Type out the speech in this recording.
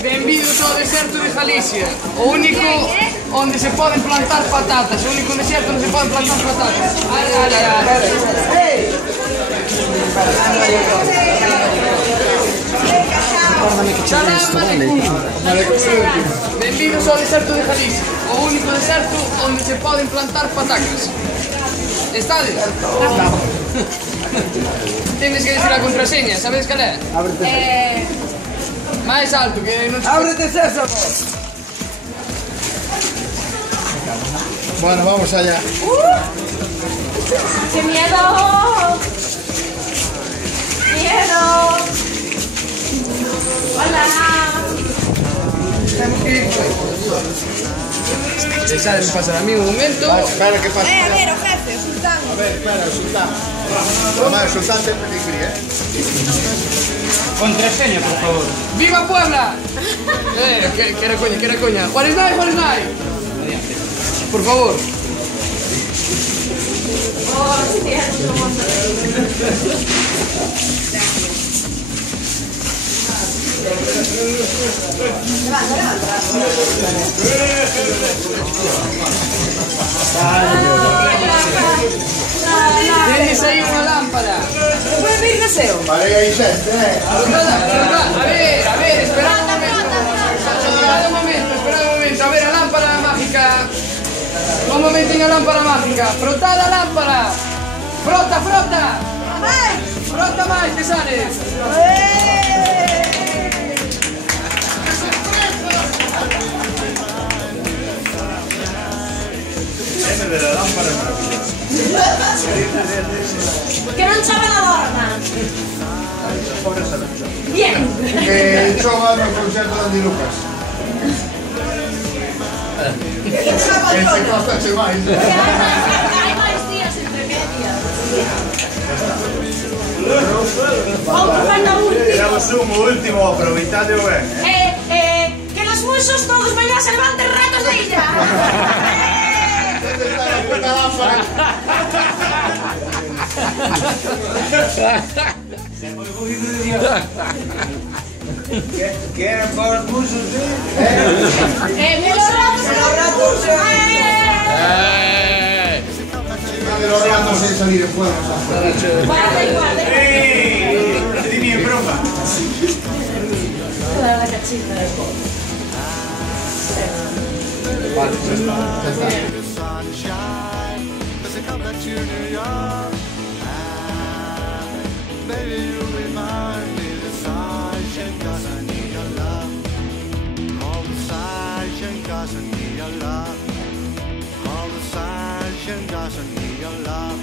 Benvidos ao deserto de Galicia, o único onde se poden plantar patatas, o único deserto onde se poden plantar patatas. Benvidos ao deserto de Galicia, o único deserto onde se poden plantar patacas. Estades? Tienes que decir a contraseña, sabes cal é? Máis alto, que non se... ¡Ábrete, Sésamo! Bueno, vamos allá. ¡Qué miedo! ¡Miedo! ¡Hola! Deixades pasar a mí un momento. Espera, que pasa? A ver, o jefe, o sultán. A ver, espera, el sultán. Toma, el sultán de pedigrí, Contraseña, por favor. ¡Viva Puebla! Que era coña, que era coña. Juárez Nai, Juárez Nai. Por favor. Tienes aí unha lámpara. Puede pedir deseo. Vale, aí xente, A ver, esperad un momento. A ver, a lámpara mágica. Un momento a lámpara mágica. Frotad a lámpara. Frota. Frota máis, que sales. de la lámpara maravillosa. Que non chove na dorna. Pobre Sancho. Bien. Que chova no concerto de Andy Lucas. Ese costa che máis. Hai máis días entre medias. Outro falta último. Tiramos un último, aproveitade o ben. Que los musos todos vayan a salvantes ratos de illa. ¿Dónde está la puta lámpara? ¿Quieren por los musos? Musos. De los ratos sin salir en fuego. Guarda igual. Dime en broma. Toda la cachita del pobre. Vale, ya está. Sunshine, as I come back to New York, baby, you remind me the sunshine, 'cause I need your love. Call the sunshine, 'cause I need your love. Call the sunshine, 'cause I need your love.